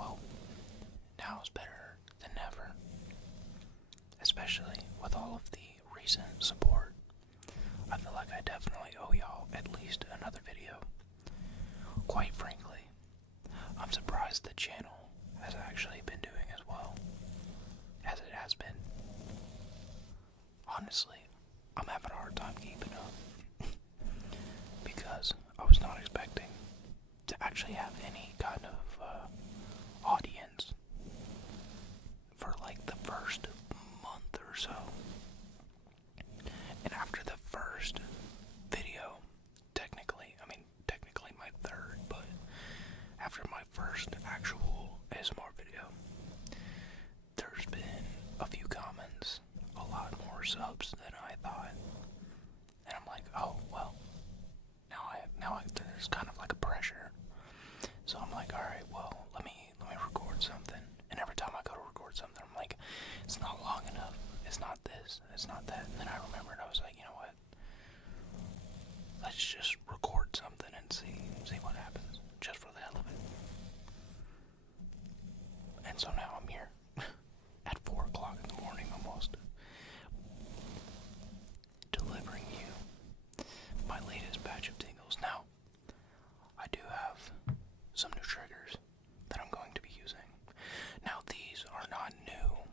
well, now is better than never. Especially with all of the recent support. I feel like I definitely owe y'all at least another video. Quite frankly, I'm surprised the channel has actually been doing as well as it has been. Honestly, I'm having a hard time keeping up because I was not expecting to actually have any kind of audience for like the first month or so. And after the first video, technically my third, but after my first actual ASMR video, there's been a few comments, a lot more subs than I thought, and I'm like, oh well, now there's kind of like a pressure. So I'm like, all right, well, let me record something. And every time I go to record something, I'm like, it's not long enough. It's not this. It's not that. And then I remembered, I was like, you know what? Let's just record something and see what happens, just for the hell of it. And so now I'm here at 4 o'clock in the morning almost, delivering you my latest batch of tingles. Now, I do have some new triggers that I'm going to be using. Now, these are not new,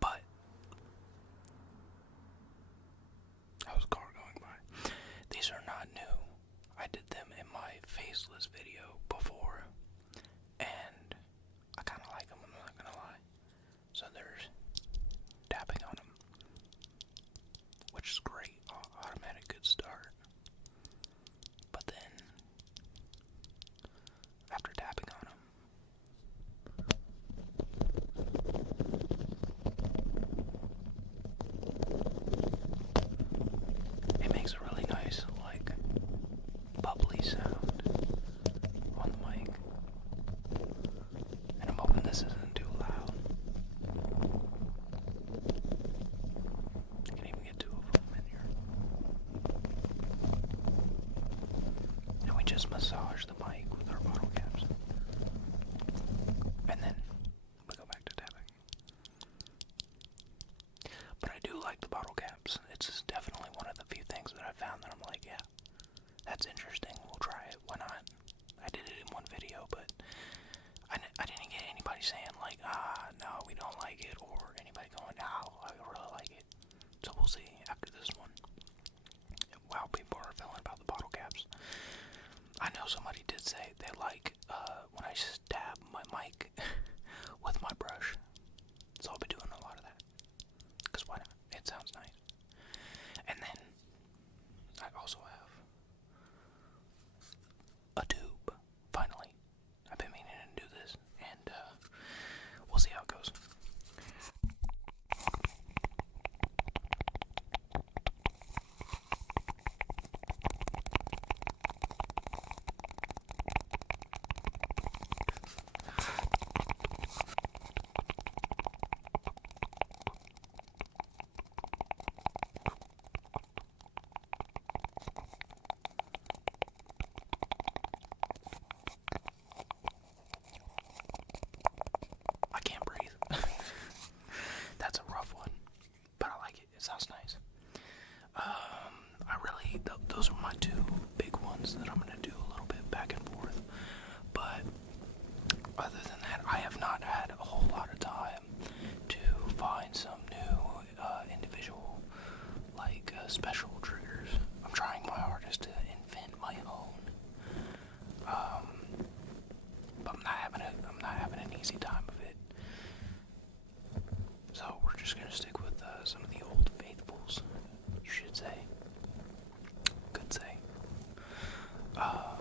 but that was a car going by. These are not new. I did them in my faceless video before, and I kind of like them, I'm not gonna lie. So there's tapping on them, which is great, automatic good start. But then, after tapping on them, it makes a really nice, like, bubbly sound on the mic. And I'm hoping this isn't too loud. I can even get 2 of them in here. And we just massage the mic with our bottle caps. And then we go back to tapping. But I do like the bottle caps. It's definitely one of the few things that I found that I'm like, yeah, that's interesting. We'll try it. Why not? I did it in one video, but I didn't get anybody saying like, no, we don't like it, or anybody going, no, I really like it. So we'll see after this one how people are feeling about the bottle caps. I know somebody did say they like when I stab my mic with my brush. So I'll be doing a lot of that. Because why not? It sounds nice. And then I also have a tube. Finally. I've been meaning to do this, and we'll see how it goes. I can't breathe. That's a rough one, but I like it. It sounds nice. Those are my 2 big ones that I'm gonna do a little bit back and forth. But other than that, I have not had a whole lot of time to find some new individual, like special triggers. I'm trying my hardest to invent my own. But I'm not having an easy time of it. So we're just gonna stick with some of the old faithfuls, you should say. Could say. But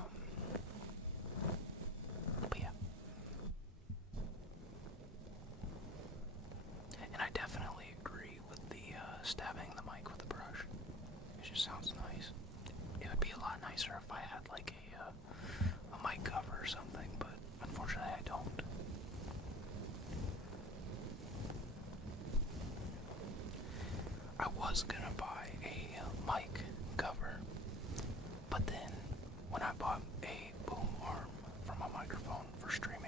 yeah. And I definitely agree with the stabbing the mic with a brush. It just sounds nice. It would be a lot nicer if I had like a mic cover or something, but unfortunately I don't. I was gonna buy a mic cover, but then when I bought a boom arm for my microphone for streaming,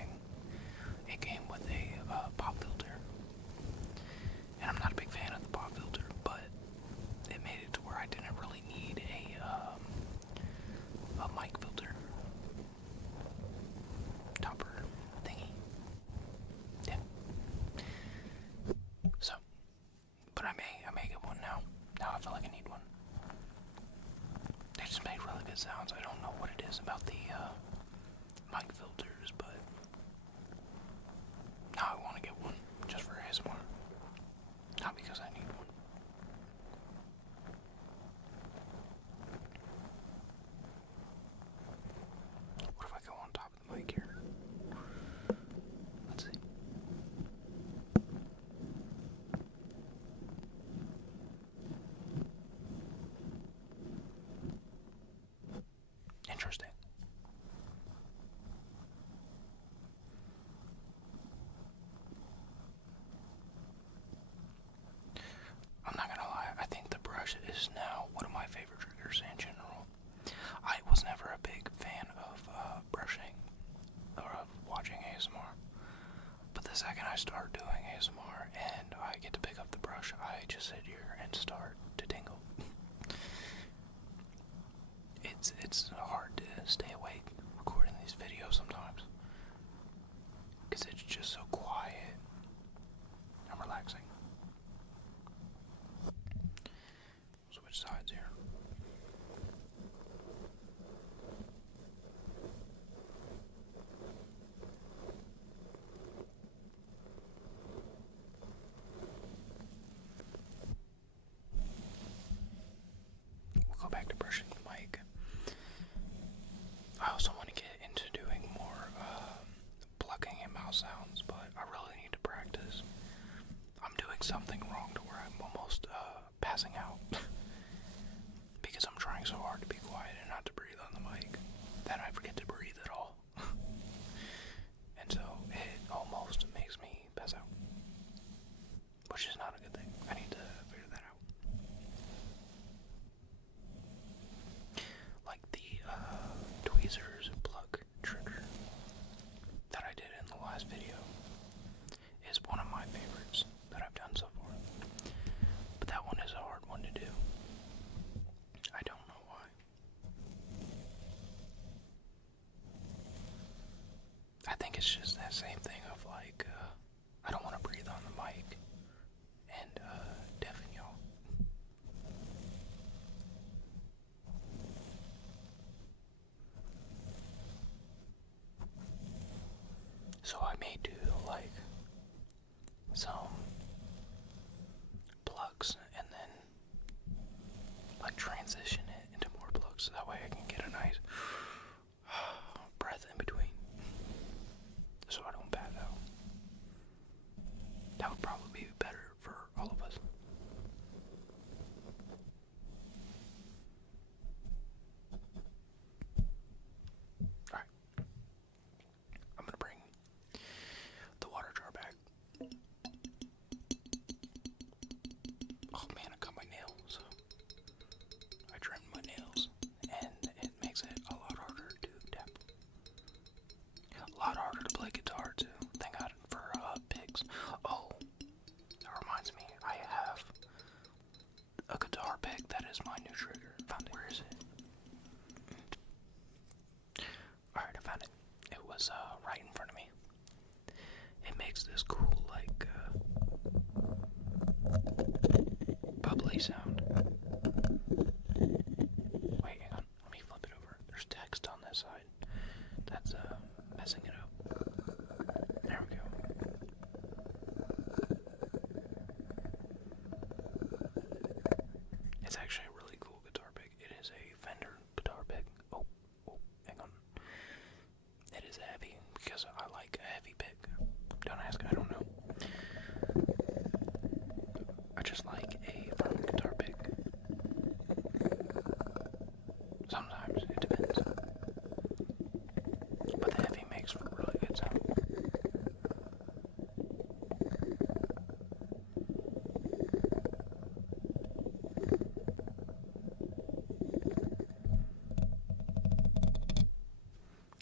sounds. I don't know what it is about the mic filters, but now I want to get one just for ASMR. Not because I need one. What if I go on top of the mic here? Let's see. Interesting. I'm not gonna lie, I think the brush is now one of my favorite triggers in general. I was never a big fan of brushing or of watching ASMR, but the second I start doing ASMR and I get to pick up the brush, I just sit here and start to tingle. It's hard to stay awake recording these videos sometimes, because it's just so quiet and relaxing. Switch sides here. We'll go back to brushing the mic. I also want to get into doing more plucking and mouse sounds, but I really need to practice. I'm doing something wrong to where I'm almost passing out because I'm trying so hard to be quiet and not to breathe on the mic that I forget to breathe at all. And so it almost makes me pass out, which is not a good thing. I need to figure that out. Like the tweezers pluck trigger that I did in the last video is one of my favorites that I've done so far. But that one is a hard one to do. I don't know why. I think it's just that same thing of like, I don't want to breathe on the mic and deafen y'all. So I may do like some plucks and then like transition it into more plucks so that way I can get a nice breath in between so I don't pass out. That would probably be better for all of us. Alright. I'm gonna bring the water jar back. Oh man, I cut my nails. I trimmed my nails, and it makes it a lot harder to tap. A lot harder to play guitar too. Thank God for picks. Oh, that reminds me, I have a guitar pick that is my new trigger. Found it. Where is it? Alright, I found it. It was right in front of me. It makes this cool, like, bubbly sound. Wait, hang on. Let me flip it over. There's text on this side. That's, messing it up. There we go. It's actually a really cool guitar pick. It is a Fender guitar pick. Oh, hang on. It is heavy because I like a heavy pick. Don't ask, I don't know. I just like a firm guitar pick. Sometimes, it depends. But the heavy makes for a really good sound.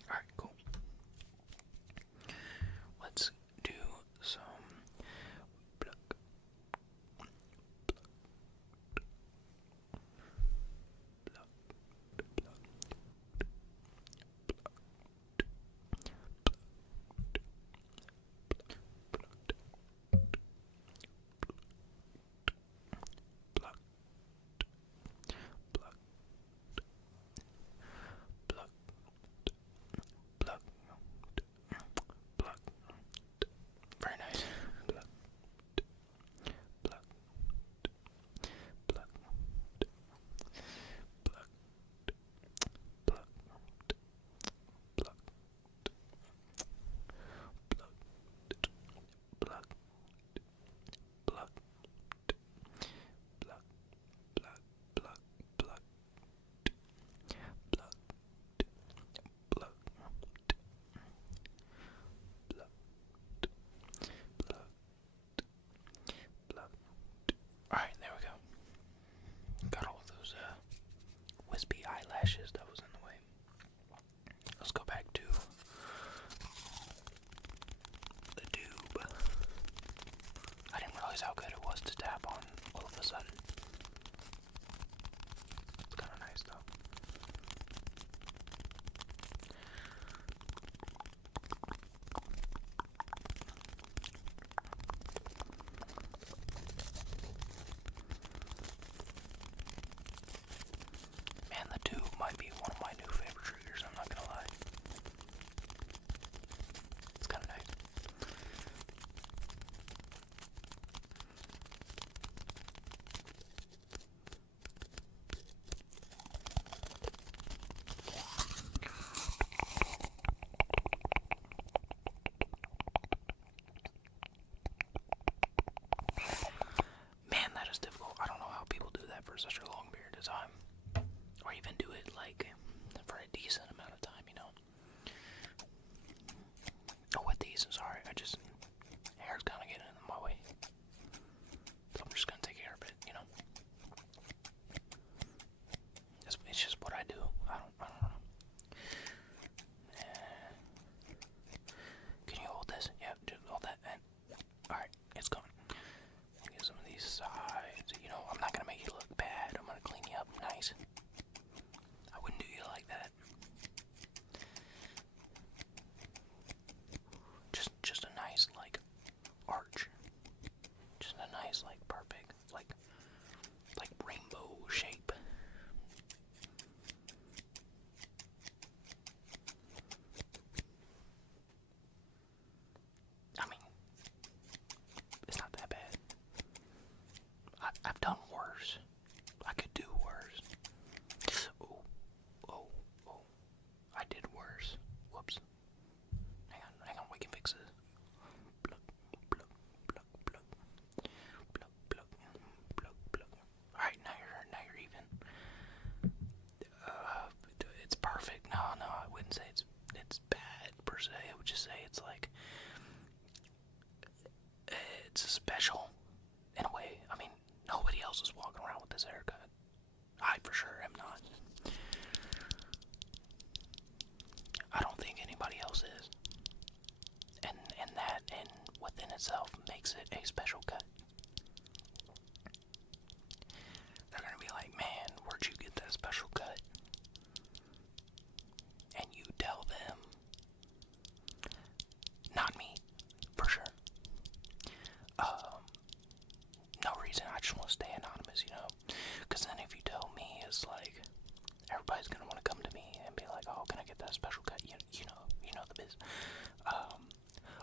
Alright, cool. Let's do some pluck, sudden. It's kind of nice though. Man, the tube might be one of my new favorite triggers, I'm not gonna lie. It's kind of nice. Man, that is difficult. I don't know how people do that for such a long period of time. Or even do it, like, for a decent amount of time, you know? Oh, with these, I'm sorry. Hair's kind of getting in my way. So I'm just gonna take care of it, you know? It's just what I do. I don't know. Can you hold this? Yeah, just hold that. Alright, it's gone. Get some of these sides. You know, I'm not gonna make you look bad. I'm gonna clean you up nice. I wouldn't do you like that. Just a nice, like, arch. Just a nice, like, perfect, like rainbow shape. I mean, it's not that bad. I've done worse. I could do worse. Oh. I did worse. Whoops. Hang on, we can fix this. Pluck. Alright, now you're even. It's perfect. No, I wouldn't say it's bad per se. I would just say it's like it's special in a way. I mean, nobody else is walking around with this haircut. I for sure am not. I don't think anybody else is. And that within itself makes it a special cut. They're gonna be like, man, where'd you get that special cut? And you tell them, not me, for sure. No reason, I just want to stay anonymous, you know? Because then if you tell me, it's like, everybody's gonna want to come to me and be like, oh, can I get that special cut? You know the biz.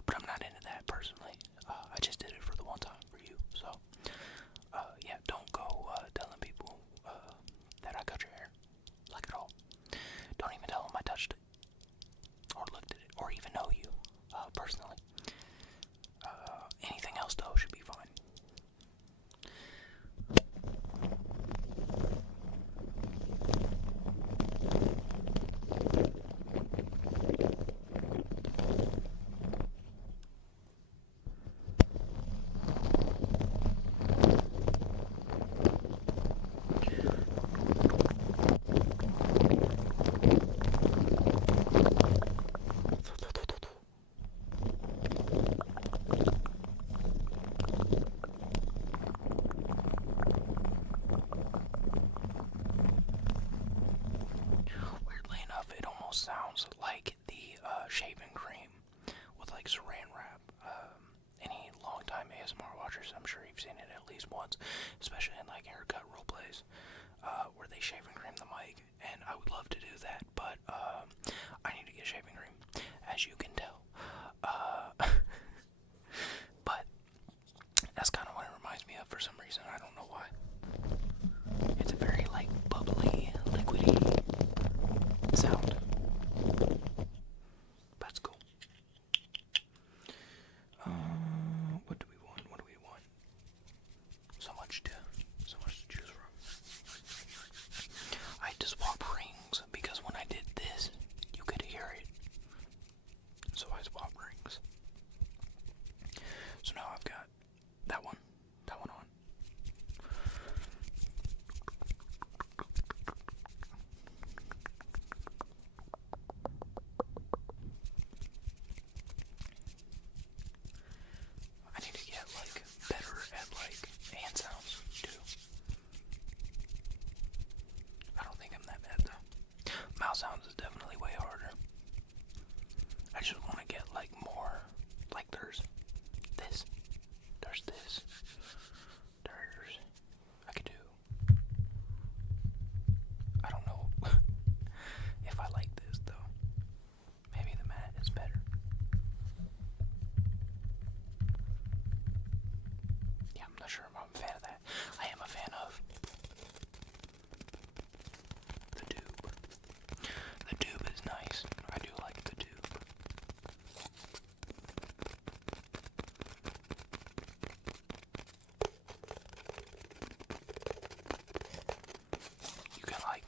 But I'm not into that personally. I just did it for the one time for you. So, yeah, don't go telling people that I cut your hair. Like at all. Don't even tell them I touched it. Or looked at it. Or even know you, personally. Anything else, though, should be fine. Sounds like the shaving cream with like saran wrap. Any long-time ASMR watchers, I'm sure you've seen it at least once, especially in like haircut role plays, where they shaving cream the mic, and I would love to do that, but I need to get shaving cream, as you can tell. But that's kind of what it reminds me of for some reason. I don't know why. It's a very like bubbly, liquidy sound. That's cool. What do we want? So much to choose from. I had to swap rings because when I did this, you could hear it. So I swapped rings. So now I've got that one on. Yeah, I'm not sure if I'm a fan of that. I am a fan of the tube. The tube is nice. I do like the tube. You can like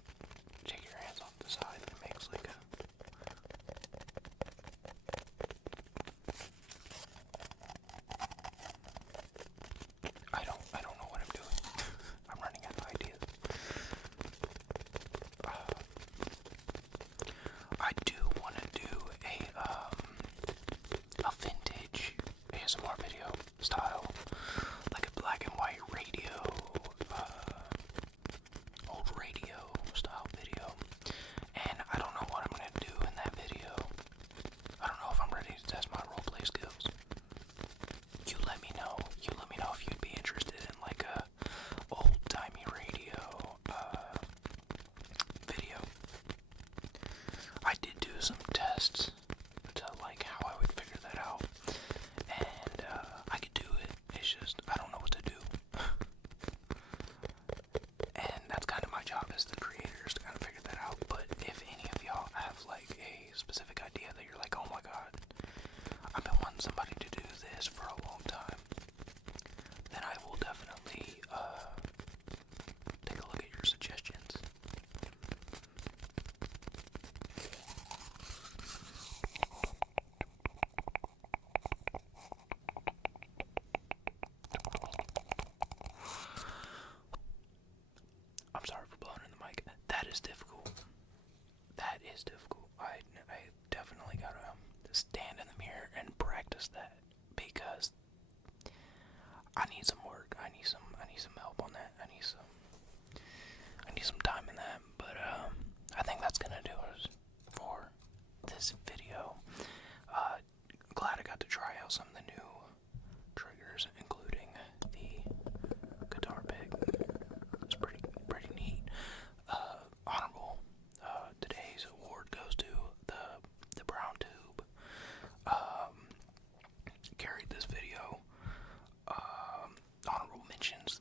take your hands off the side and it makes like a I don't know what I'm doing. I'm running out of ideas. I do want to do a vintage ASMR video style, like a black and white radio, old radio style video. And I don't know what I'm gonna do in that video. I don't know if I'm ready to test my roleplay skills. You let me know. You let me know if you'd be interested in like a old-timey radio video. I did do some tests to like how I would figure that out, and I could do it. It's just I don't know what to do, and that's kind of my job as the creator, is to kind of figure that out. But if any of y'all have like a specific idea that you're like, oh my god, I've been wanting somebody to do this for a long time, then I will definitely take a look at your suggestions. I'm sorry for blowing in the mic. That is difficult. That is difficult. I definitely gotta stand in the mirror and practice that, because I need some work. I need some help on that. I need some time in that. But I think that's gonna do it for this video. Glad I got to try out some of the new triggers, including the guitar pick. It's pretty neat. Honorable. Today's award goes to the brown tube. Carried this video. Honorable mentions